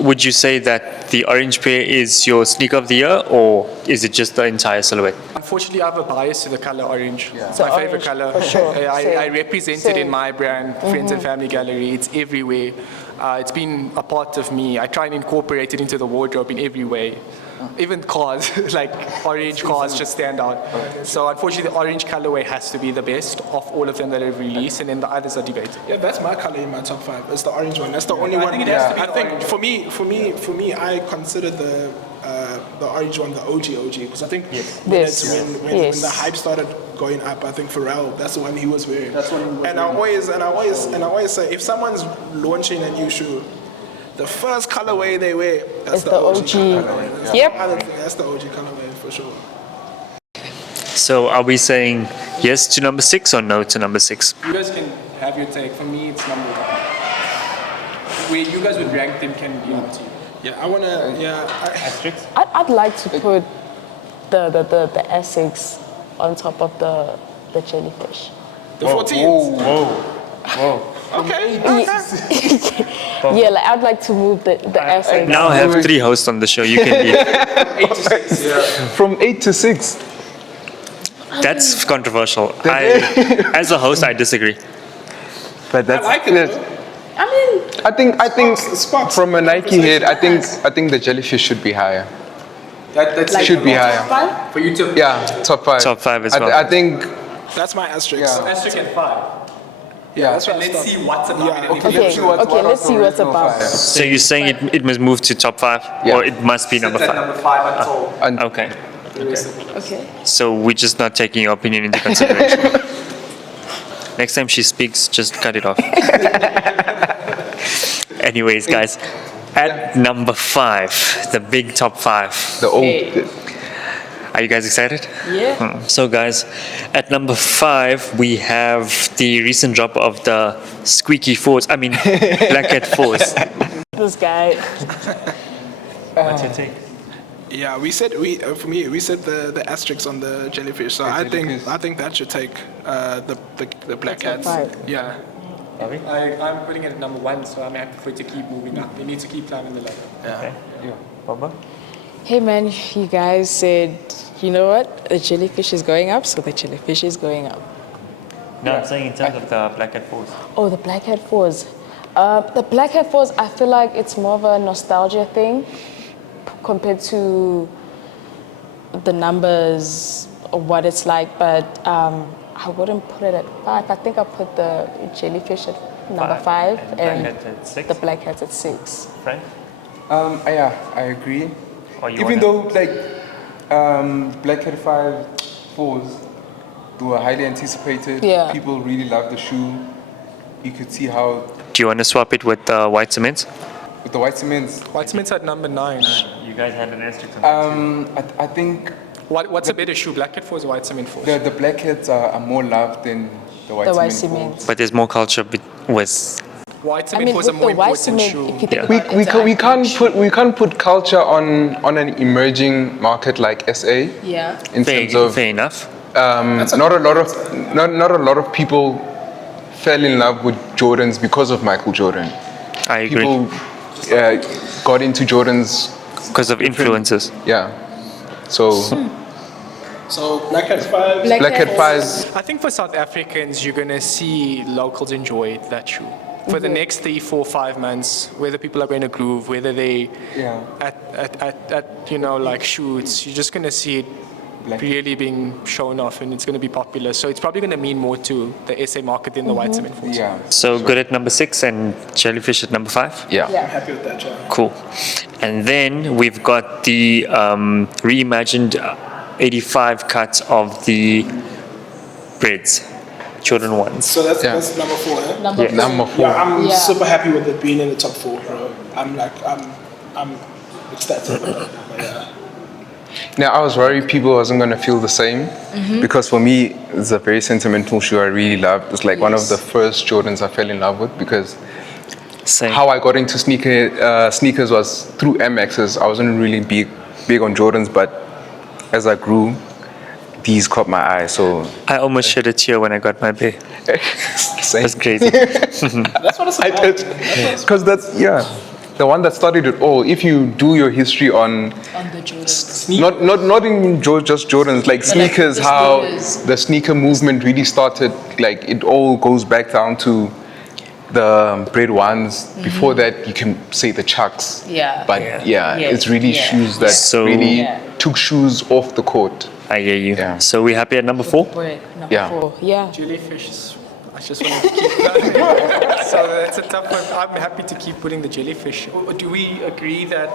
would you say that the orange pair is your sneaker of the year, or is it just the entire silhouette? unfortunately I have a bias to the color orange. It's So my favorite orange, color. for sure. I represent it Same. in my brand, Friends and Family Gallery. It's everywhere. It's been a part of me. I try and incorporate it into the wardrobe in every way. Even cars, like orange cars just stand out. So unfortunately the orange colorway has to be the best of all of them that I've released, and then the others are debated. Yeah, that's my color in my top 5. It's the orange one. That's the only one. think it has to be I the think orange. for me, I consider the orange one the OG because I think Yes. when Yes. the hype started going up, I think Pharrell, that's the one he was wearing. That's one. And I always say, if someone's launching a new shoe, the first colorway they wear, that's It's the the OG. OG. colorway. That's Yep. the other thing, that's the OG colorway for sure. So are we saying yes to number 6 or no to number 6? You guys can have your take. For me, it's number 1. Where you guys would rank them can be up to you. Yeah, I wanna. Yeah, I'd like to put the Asics on top of the jellyfish. the 14th. Whoa. Okay. Yeah, like I'd like to move the Asics. Now I have 3 hosts on the show. You can leave. 8 to 6. From 8 to 6. That's controversial. As a host, I disagree. But that's, I like it, though. I mean, I think Sparks. from a Nike head, I think the jellyfish should be higher. That's Should be higher. for you to. Yeah, top 5. Top 5 as well. I think. That's my asterisk. Yeah. Asterisk at 5. Yeah. That's And what I let's thought. see what's above Yeah, it. okay. okay, let's see what's above. So you're saying it must move to top 5? Yeah. Or it must be number It's at 5? number 5 until Okay. the rest of it. Okay. So we're just not taking your opinion into consideration. Next time she speaks, just cut it off. Anyways, guys, at number 5, the big top 5. The old. Okay. Are you guys excited? Yeah. So guys, at number 5, we have the recent drop of the squeaky 4s, Black Hat 4s. This guy. What's your take? Yeah, we said we said the asterisks on the jellyfish. So I think that should take the black Top hats. 5. Yeah. I'm putting it at number 1, so I'm happy for it to keep moving up. They need to keep climbing the ladder. Okay. Baba? Hey man, you guys said, you know what? The jellyfish is going up, so the jellyfish is going up. No, I'm saying in terms of the Black Hat 4s. Oh, the Black Hat 4s. The Black Hat 4s, I feel like it's more of a nostalgia thing compared to the numbers or what it's like, but I wouldn't put it at 5. I think I put the jellyfish at number 5 and Black Hat at 6? the Black Hats at 6. Frank? Yeah, I agree. Or you Even wanna- though Black Hat 5 4s, they were highly anticipated. Yeah. People really loved the shoe. You could see how Do you want to swap it with white cement? with the white cements. White Cement's at number 9. You guys had an asterisk on I think What's a better shoe, Black Hat 4s or White Cement 4s? the Black Hats are more loved than the white The white cement. cement. 4s. But there's more culture with White I cement mean, was with a more the white important cement, shoe. if you think We, about we, it, ca- we can't put culture on an emerging market like SA Yeah. in terms of Fair enough. not a lot of people fell in love with Jordans because of Michael Jordan. I agree. People got into Jordans, Because of influences. yeah. So So Black Hat 5. Black Hat Hats. 5, I think for South Africans, you're going to see locals enjoy that shoe. For the next 3, 4, 5 months, whether people are going to groove, whether they at you know, like shoots, you're just going to see it really being shown off, and it's going to be popular. So it's probably going to mean more to the SA market than the white cement force. yeah. So good at number 6 and jellyfish at number 5? Yeah. I'm happy with that, yeah. Cool. And then we've got the reimagined 85 cut of the breads, Jordan 1s. So that's Yeah. number 4, eh? Number Yes. Number 4. Yeah, I'm Yeah. super happy with it being in the top 4, bro. I'm ecstatic. Yeah. Now, I was worried people wasn't going to feel the same because for me, it's a very sentimental shoe I really love. It's like one of the first Jordans I fell in love with because Same. how I got into sneakers was through MXs. I wasn't really big on Jordans, but as I grew, these caught my eye. So I almost shed a tear when I got my pay. same. That's crazy. That's what it's I about. did because that's the one that started it all. If you do your history on on the Jordans. not in just Jordans, like sneakers, the how sneakers. the sneaker movement really started, like it all goes back down to the bread ones. Before that, you can say the chucks. Yeah. But Yeah. it's really Yeah. shoes that So- really Yeah. took shoes off the court. I hear you. Yeah. So we happy at number 4? Bread, number Yeah. 4. Yeah. Jellyfish, I just wanted to keep that. So that's a tough one. I'm happy to keep putting the jellyfish. Do we agree that?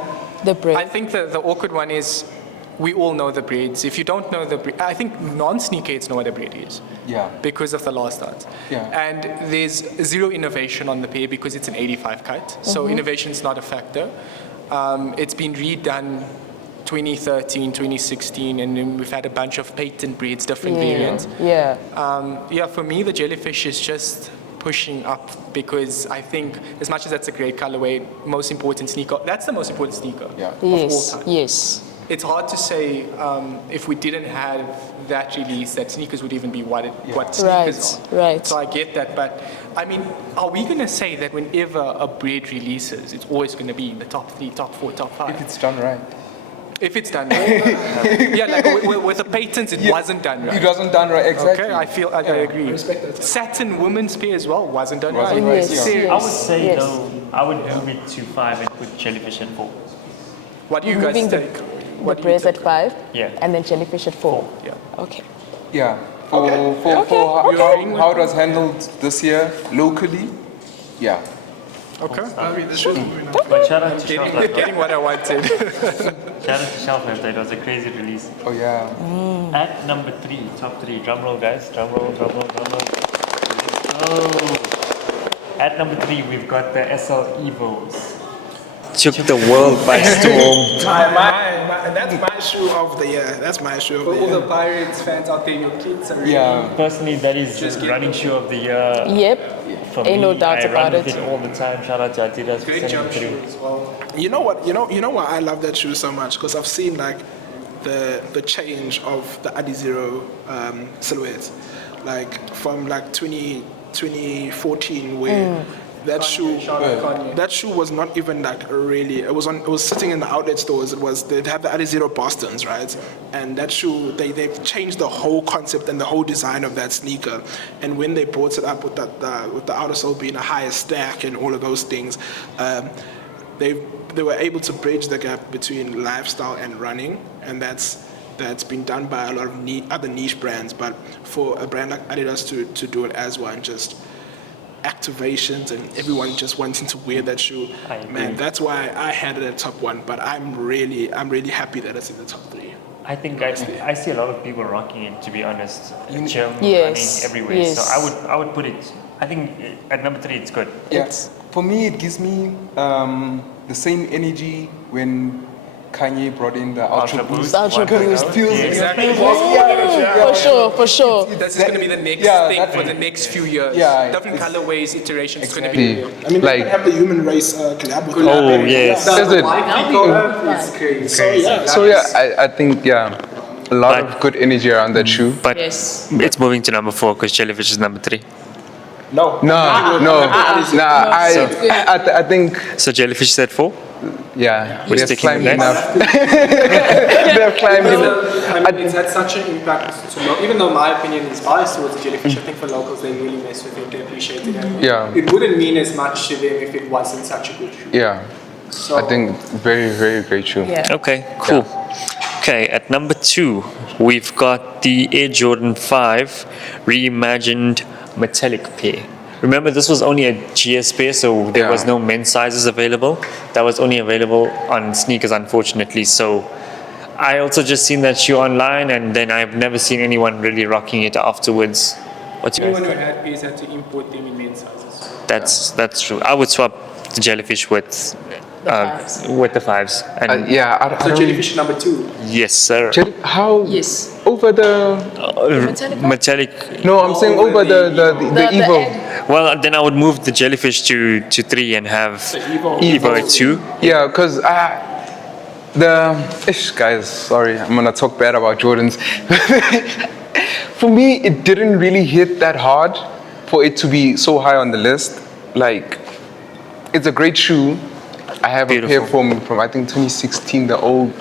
The I bread. think the awkward one is we all know the breeds. If you don't know the breed, I think non-sneakerheads know what a breed is. Yeah. Because of the last dance. Yeah. And there's zero innovation on the pair because it's an 85 cut. So innovation's not a factor. It's been redone 2013, 2016, and then we've had a bunch of patent breeds, different variants. Yeah. For me, the jellyfish is just pushing up because I think, as much as that's a great colorway, most important sneaker, that's the most important sneaker Yeah. of all Yes. time. Yes. It's hard to say if we didn't have that release, that sneakers would even be what sneakers are. Right. So I get that, but I mean, are we going to say that whenever a breed releases, it's always going to be in the top 3, top 4, top 5? If it's done right. If it's done right. Yeah, like with the patents, it wasn't done right. It wasn't done right, exactly. Okay, I agree. Satin women's pair as well wasn't done Wasn't right. right, Yes. yeah. Yes. I would say yes. though, I would move it to 5 and put jellyfish at 4. What do you guys Moving the- think? The What do you breads at think? 5. Yeah. And then jellyfish at 4. Yeah. Okay. Yeah. For how it was handled this year locally, yeah. Okay. I mean, this should be moving on. But shout out to Shelf Getting what I wanted. Shout out to Shelf Life, it was a crazy release. Oh yeah. At number 3, top 3, drum roll guys, drum roll. Oh. At number 3, we've got the SL Evos. Took the world by storm. That's my shoe of the year. That's my shoe of the All the year. Pirates fans out there, your kids are really... Yeah. Personally, that is running shoe of the year. Yep. For Ain't me, no doubt I about run with it. it all the time. Shout out to Adidas for Great sending jump it through. shoe as well. You know what? You know why I love that shoe so much? Because I've seen like the change of the Adizero silhouette, like from like 2014 where that shoe was not even like really. It was sitting in the outlet stores. They'd have the Adizero Bostons, right? And that shoe they've changed the whole concept and the whole design of that sneaker. And when they brought it up with the outer sole being a higher stack and all of those things. They were able to bridge the gap between lifestyle and running, and that's been done by a lot of other niche brands. But for a brand like Adidas to do it as one, just activations and everyone just wanting to wear that shoe, I agree. man, that's why I had it at top 1. But I'm really happy that it's in the top 3. I think I see a lot of people rocking it, to be honest. Gym, Yes, running, everywhere. yes. So I would put it, I think at number 3 it's good. Yeah. For me, it gives me the same energy when Kanye brought in the Ultra Boost. Ultra Boost. Exactly. For sure. This is going to be the next thing for the next few years. Yeah, Different colorways, iterations. It's going to The- be. I mean, like, they have the human race collab with Oh, yes. is it? It's crazy. So yeah, I think a lot of good energy around that shoe. But Yes. it's moving to number 4 because Jellyfish is number 3. No. I think So Jellyfish is at 4? yeah, We're they've sticking climbed with that. enough. They've climbed enough. I mean, it's had such an impact to even though my opinion is biased towards the Jellyfish, I think for locals they really mess with it, they appreciate it. And Yeah. it wouldn't mean as much to them if it wasn't such a good shoe. Yeah, So I think very, very great shoe. Yeah. Okay, cool. Okay, at number 2, we've got the Air Jordan 5 reimagined metallic pair. Remember, this was only a GS pair, so there was Yeah. no men's sizes available. That was only available on sneakers, unfortunately. So I also just seen that shoe online, and then I've never seen anyone really rocking it afterwards. What's your anyone who had pairs had to import them in men's sizes. That's true. I would swap the Jellyfish with fives. with the 5s. And Yeah, I So don't. Jellyfish number 2. yes, sir. How Yes. over the? Metallic. No, I'm saying over the Evo. Well, then I would move the Jellyfish to 3 and have Evo at 2. Yeah, because guys, sorry, I'm gonna talk bad about Jordans. For me, it didn't really hit that hard for it to be so high on the list. Like, it's a great shoe. I have a pair Beautiful. from I think 2016, the old.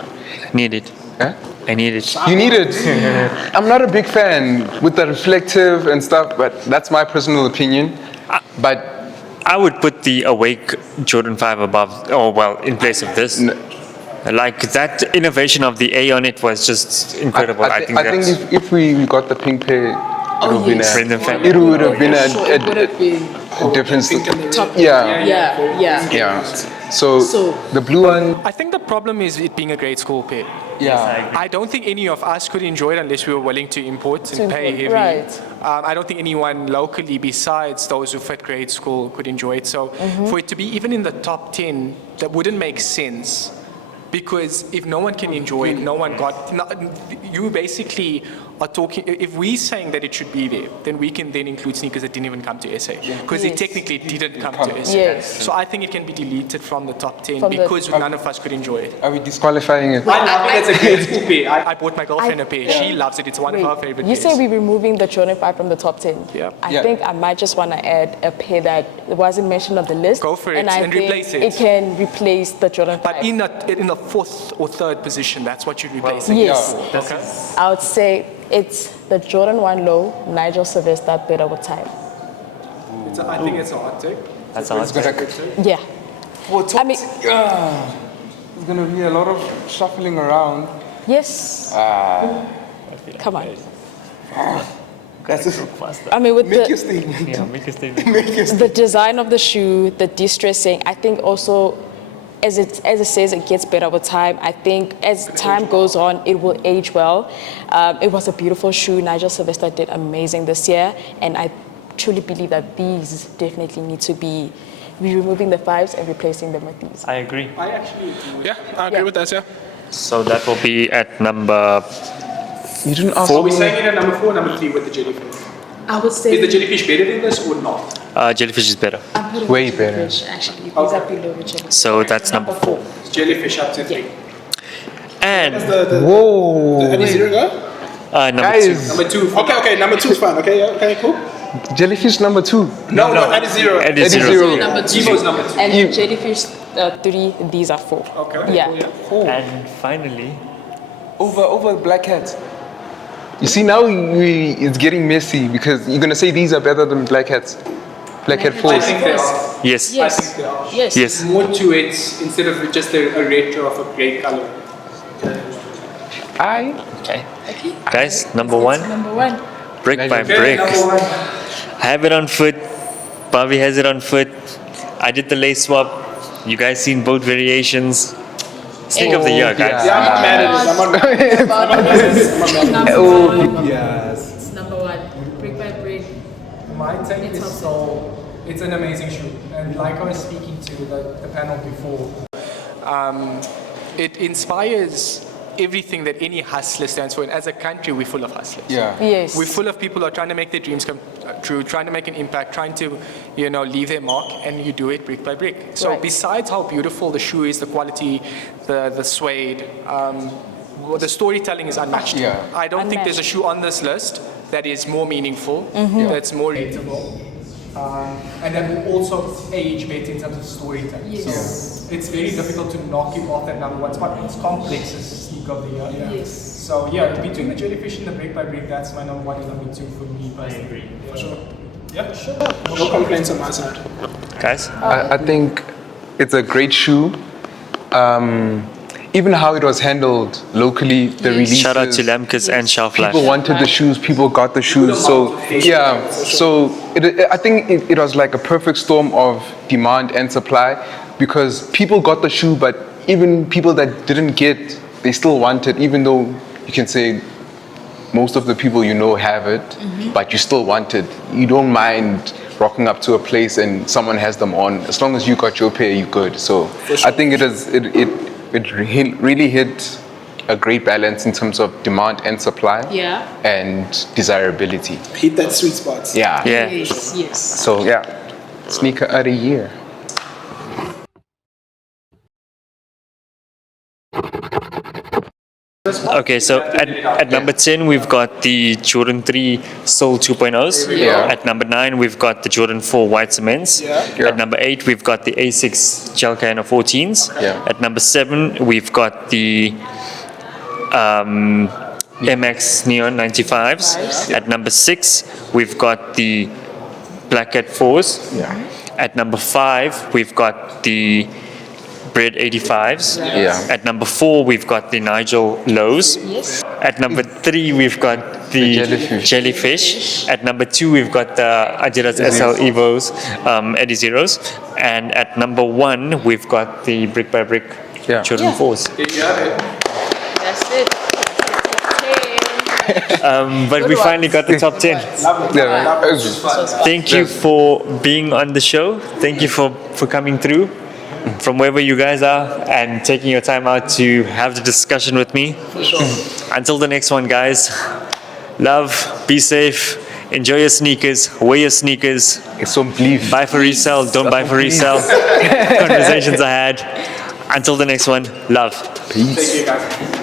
Need it. Huh? I need it. You need it. I'm not a big fan with the reflective and stuff, but that's my personal opinion. But I would put the Awake Jordan 5 above, in place of this. Like that innovation of the A on it was just incredible. I think that's if we got the pink pair, it would yes. friend and family. it would have been Sure, it would have been a different. top. Yeah. Yeah. So the blue one. I think the problem is it being a grade school pair. Yeah. I don't think any of us could enjoy it unless we were willing to import and pay heavy. Right. I don't think anyone locally besides those who fit grade school could enjoy it. So for it to be even in the top 10, that wouldn't make sense. Because if no one can enjoy it, no one got. No, you basically are talking. If we're saying that it should be there, then we can then include sneakers that didn't even come to SA, because it technically didn't come to SA. Yes. So I think it can be deleted from the top 10 From the- because none of us could enjoy it. Are we disqualifying it? I love it as a grade school pair. I bought my girlfriend a pair. She loves it. It's one of her favorite You pairs. say we're removing the Jordan 5 from the top 10. Yeah. I think I might just want to add a pair that wasn't mentioned on the list. Go for it I and think replace it. It can replace the Jordan 5. But in the fourth or third position, that's what you'd replace it. Yes. Okay. I would say it's the Jordan 1 low, Nigel Sylvester, better with time. I think it's a hot take. That's all. Yeah. For top, I mean- there's gonna be a lot of shuffling around. Yes. Come on. That's I mean, with make your the, statement. Yeah, make a statement. the design of the shoe, the de-stressing, I think also, as it says, it gets better with time. I think as time goes on, it will age well. It was a beautiful shoe. Nigel Sylvester did amazing this year, and I truly believe that these definitely need to be removing the 5s and replacing them with these. I agree. I actually agree with Yeah, I agree with that, yeah. So that will be at number You didn't ask Are we me. saying it at number 4 or number 3 with the jellyfish? I would say Is the jellyfish better than this or not? Jellyfish is better. I'm putting Way the better. jellyfish, actually. These are below the jellyfish. So that's number 4. It's jellyfish up to 3. And Whoa. Any zero go? number 2. Guys, Number 2. Okay, number 2 is fine. Okay, yeah, okay, cool. jellyfish number 2. No, at a zero. Eddie Eddie zero. zero. Number 2. Evo's number 2. And jellyfish 3, these are 4. Okay. Yeah. And finally, Over black hats. You see now it's getting messy because you're gonna say these are better than black hats. Black hat I fours. think they are. yes. I think they are. Yes. Yes. More to it instead of just a retro of a grey color. Okay. Guys, number 1, Number 1. brick by Okay, brick. number 1. I have it on foot. Bobby has it on foot. I did the lace swap. You guys seen both variations. Sneak of the year, guys. Yeah, I'm not mad at this. I'm not mad. Number 1. Yes. It's number 1. Brick by brick. My take is it's an amazing shoe. And like I was speaking to the panel before, it inspires everything that any hustler stands for. And as a country, we're full of hustlers. Yeah. Yes. We're full of people who are trying to make their dreams come true, trying to make an impact, trying to, leave their mark, and you do it brick by brick. So Right. besides how beautiful the shoe is, the quality, the suede, the storytelling is unmatched. Yeah. I don't think there's a shoe on this list that is more meaningful, that's more relatable, and that will also age better in terms of storytelling. Yes. So it's very difficult to knock it off that number one spot. It's complex as sneaker of the year. Yes. So yeah, between the jellyfish and the brick by brick, that's my number one and number two for me personally. For sure. Yeah, sure. No complaints on my side. Guys? I think it's a great shoe. Even how it was handled locally, the releases. Shout out to Lamkes and Shelf Life. People wanted the shoes, people got the shoes. So yeah, so I think it was like a perfect storm of demand and supply, because people got the shoe, but even people that didn't get, they still want it, even though you can say most of the people have it, but you still want it. You don't mind rocking up to a place and someone has them on. As long as you got your pair, you're good. So I think it really hit a great balance in terms of demand and supply, and desirability. Hit that sweet spot. Yeah. Yeah. Yes, yes. So yeah, sneaker of the year. Okay, so at number 10, we've got the Jordan 3 Soul 2.0s. Yeah. At number 9, we've got the Jordan 4 White Cements. Yeah. Yeah. At number 8, we've got the Asics Gel Kind of 14s. Yeah. At number 7, we've got the MX Neon 95s. At number 6, we've got the Black Cat 4s. Yeah. At number 5, we've got the Bread 85s. Yeah. At number 4, we've got the Nigel Lows. Yes. At number 3, we've got the jellyfish. jellyfish. At number 2, we've got the Adidas SL Evos Eddie Zeros. And at number 1, we've got the Brick by Brick Yeah. Jordan 4s. That's it. But we finally got the top 10. Yeah, it was- Thank you for being on the show. Thank you for coming through from wherever you guys are and taking your time out to have the discussion with me. Until the next one, guys. Love, be safe, enjoy your sneakers, wear your sneakers, it's so belief. buy for resale, don't buy for resale. Conversations I had. Until the next one, love. Peace. Thank you, guys.